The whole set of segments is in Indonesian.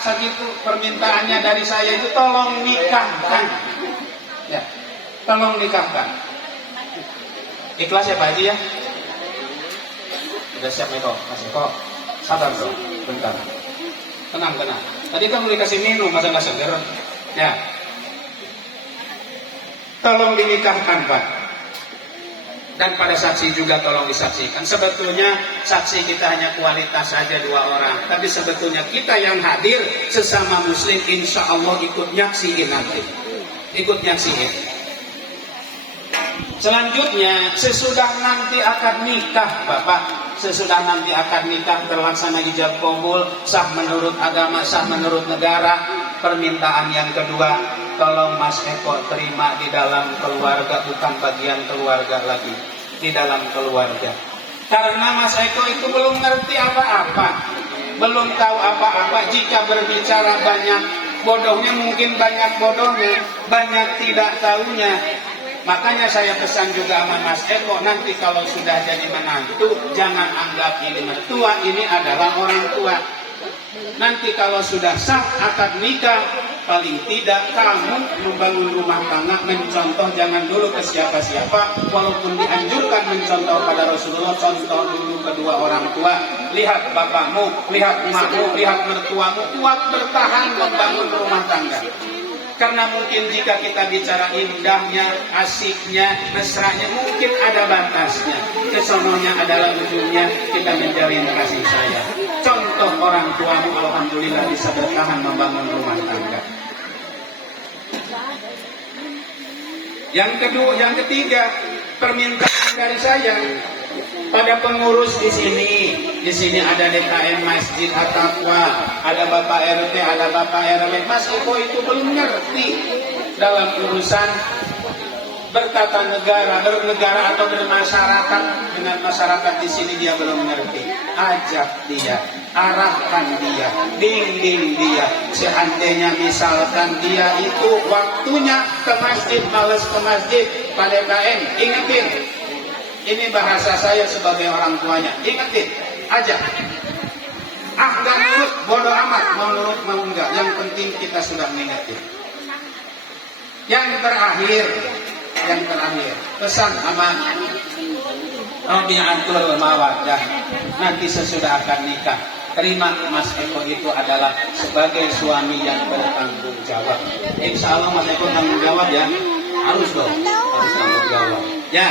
segitu permintaannya dari saya itu tolong nikahkan. Ya, tolong nikahkan. Ikhlas ya Pak Haji ya? Udah siap ya kok, Mas Eko? Sabar dong, bentar. Tenang. Tadi kan mau dikasih minum, masa nggak seger? Ya. Tolong dinikahkan Pak. Dan pada saksi juga tolong disaksikan. Sebetulnya saksi kita hanya kualitas saja 2 orang. Tapi sebetulnya kita yang hadir sesama muslim insya Allah ikut nyaksiin nanti. Ikut nyaksiin. Selanjutnya sesudah nanti akad nikah Bapak. Sesudah nanti akad nikah terlaksana ijab qabul, sah menurut agama, sah menurut negara. Permintaan yang kedua, tolong Mas Eko terima di dalam keluarga, bukan bagian keluarga lagi, di dalam keluarga. Karena Mas Eko itu belum ngerti apa-apa, belum tahu apa-apa. Jika berbicara banyak bodohnya, mungkin banyak bodohnya, banyak tidak tahunya. Makanya saya pesan juga sama Mas Eko, nanti kalau sudah jadi menantu, jangan anggap ini mertua, ini adalah orang tua. Nanti kalau sudah sah akad nikah, paling tidak kamu membangun rumah tangga, mencontoh jangan dulu ke siapa-siapa. Walaupun dianjurkan mencontoh pada Rasulullah, contoh dulu kedua orang tua. Lihat bapakmu, lihat emakmu, lihat mertuamu, kuat bertahan membangun rumah tangga. Karena mungkin jika kita bicara indahnya, asiknya, mesranya, mungkin ada batasnya. Kesononya adalah ujungnya kita menjalin kasih sayang. Contoh orang tuamu alhamdulillah bisa bertahan membangun rumah tangga. Yang ketiga, permintaan dari saya pada pengurus di sini. Di sini ada DKM Masjid At-Taqwa, ada Bapak RT, ada Bapak RW. Mas Eko itu belum ngerti dalam urusan bernegara atau bermasyarakat dengan masyarakat di sini, dia belum ngerti. Ajak dia, arahkan dia, bimbing dia. Seandainya misalkan dia itu waktunya ke masjid, malas ke masjid, pada DKM, ingetin. Ini bahasa saya sebagai orang tuanya, ingetin, ajak. Enggak nurut, bodoh amat, mau nurut mau enggak, yang penting kita sudah mengingetin. Yang terakhir, pesan sama Rabi'atul Mawaddah, nanti sesudah akan nikah, terima Mas Eko itu adalah sebagai suami yang bertanggung jawab. Insya Allah Mas Eko tanggung jawab ya, harus dong, harus tanggung jawab. Ya,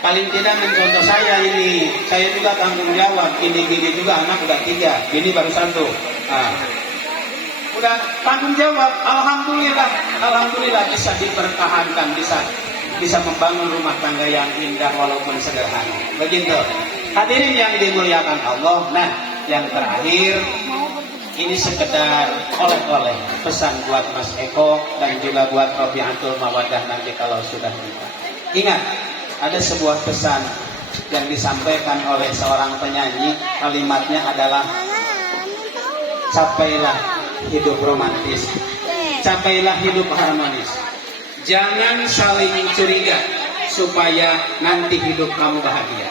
paling tidak mencontoh saya ini, saya juga tanggung jawab. Gini juga anak udah 3, ini baru 1. Udah tanggung jawab, alhamdulillah bisa dipertahankan, bisa membangun rumah tangga yang indah walaupun sederhana. Begitu. Hadirin yang dimuliakan Allah. Nah, yang terakhir ini sekedar oleh-oleh pesan buat Mas Eko dan juga buat Rabi'atul Mawaddah nanti kalau sudah nikah. Ingat, ada sebuah pesan yang disampaikan oleh seorang penyanyi, kalimatnya adalah capailah hidup romantis, capailah hidup harmonis. Jangan saling curiga supaya nanti hidup kamu bahagia.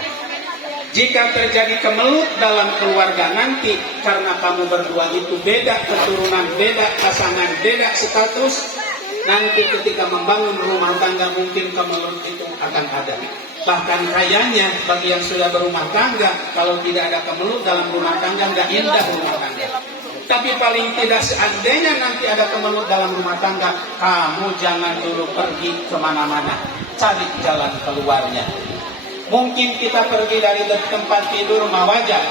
Jika terjadi kemelut dalam keluarga nanti karena kamu berdua itu beda keturunan, beda pasangan, beda status, nanti ketika membangun rumah tangga mungkin kemelut itu akan ada. Bahkan kayaknya bagi yang sudah berumah tangga, kalau tidak ada kemelut dalam rumah tangga nggak indah rumah tangga. Tapi paling tidak seandainya nanti ada kemelut dalam rumah tangga, kamu jangan dulu pergi kemana-mana, cari jalan keluarnya. Mungkin kita pergi dari tempat tidur wajar,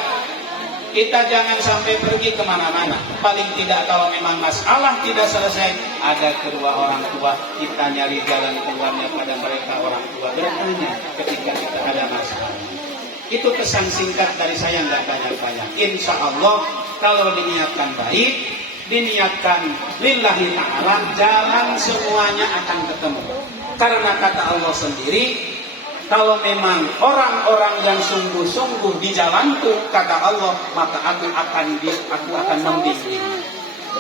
kita jangan sampai pergi kemana-mana. Paling tidak kalau memang masalah tidak selesai, ada kedua orang tua, kita nyari jalan keluarnya pada mereka orang tua, bertanya ketika kita ada masalah. Itu pesan singkat dari saya, nggak banyak-banyak. Insya Allah kalau diniatkan baik, diniatkan lillahi ta'ala, jalan semuanya akan ketemu. Karena kata Allah sendiri, kalau memang orang-orang yang sungguh-sungguh di jalanku, kata Allah, maka aku akan membimbing.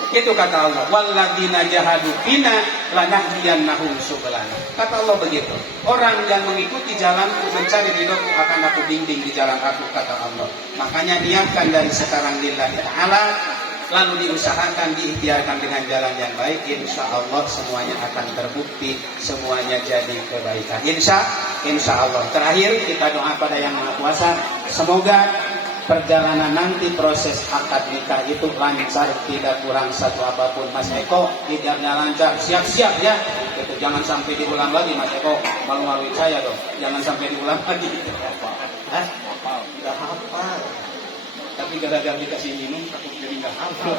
Itu kata Allah, walladzina jahadu fina lanahdiyannahum subulana. Kata Allah begitu. Orang yang mengikuti jalanku, mencari ridhoku, akan aku bimbing di jalan aku, kata Allah. Makanya niatkan dari sekarang lillahi ta'ala, lalu diusahakan, diikhtiarkan dengan jalan yang baik, insya Allah semuanya akan terbukti, semuanya jadi kebaikan. Insya Allah. Terakhir kita doa pada Yang Maha Kuasa, semoga perjalanan nanti proses akad nikah itu lancar, tidak kurang satu apapun. Mas Eko, idamnya lancar, siap-siap ya. Gitu. Jangan sampai diulang lagi Mas Eko, malu-maluin saya dong. Jangan sampai diulang lagi. Hah? Udah hafal. Tapi gara-gara dikasih minum, takut jadi nggak hafal.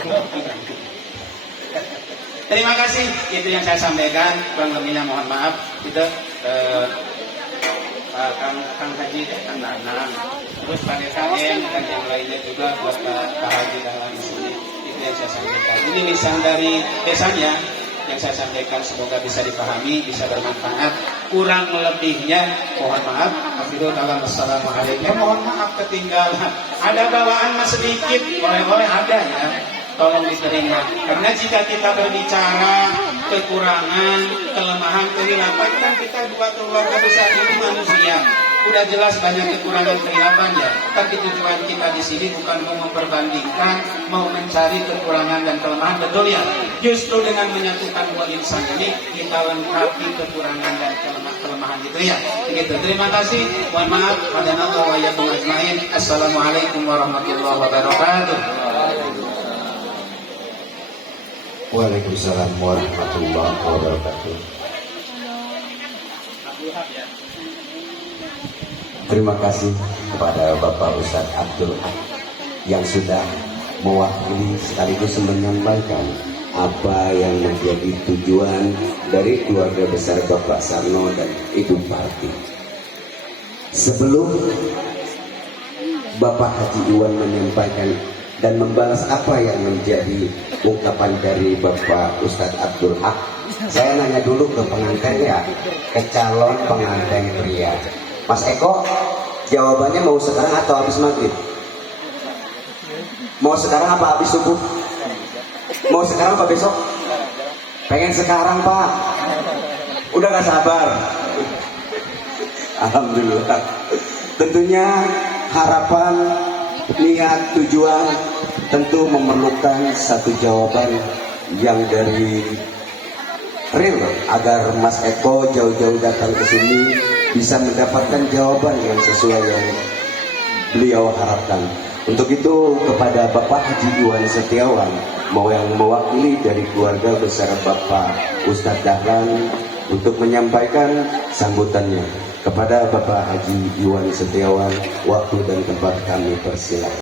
Terima kasih, itu yang saya sampaikan. Kurang lebihnya mohon maaf. Kita Kang Haji, Kang Nanang, terus Pak DKM dan yang lainnya juga buat Pak Haji dalam di sini. Itu yang saya sampaikan. Ini lisan dari desanya yang saya sampaikan, semoga bisa dipahami, bisa bermanfaat. Kurang lebihnya mohon maaf. Assalamualaikum. Mohon maaf ketinggalan. Ada bawaan mas sedikit, boleh ada ya. Tolong diterima. Karena jika kita berbicara kekurangan, kelemahan, kehilafan, kan kita dua keluarga besar ini manusia. Udah jelas banyak kekurangan kehilafan ya. Tapi tujuan kita di sini bukan mau memperbandingkan, mau mencari kekurangan dan kelemahan, betul ya? Justru dengan menyatukan dua insan ini kita lengkapi kekurangan dan kelemahan itu ya. Begitu. Terima kasih. Mohon maaf. Wassalamualaikum warahmatullahi wabarakatuh. Assalamualaikum warahmatullahi wabarakatuh. Waalaikumsalam warahmatullahi wabarakatuh. Terima kasih kepada Bapak Ustadz Abdul Haq yang sudah mewakili sekaligus menyampaikan apa yang menjadi tujuan dari keluarga besar Bapak Sarno dan Ibu Parti. Sebelum Bapak Haji Iwan menyampaikan dan membalas apa yang menjadi ungkapan dari Bapak Ustadz Abdul Haq, saya nanya dulu ke pengantin ya, ke calon pengantin pria. Mas Eko, jawabannya mau sekarang atau habis maghrib? Mau sekarang apa habis subuh? Mau sekarang apa besok? Pengen sekarang Pak. Udah gak sabar. Alhamdulillah. Tentunya harapan, niat, tujuan tentu memerlukan satu jawaban yang dari real agar Mas Eko jauh-jauh datang ke sini bisa mendapatkan jawaban yang sesuai yang beliau harapkan. Untuk itu kepada Bapak Haji Iwan Setiawan mau yang mewakili dari keluarga besar Bapak Ustadz Dahlan untuk menyampaikan sambutannya. Kepada Bapak Haji Iwan Setiawan, waktu dan tempat kami persilakan.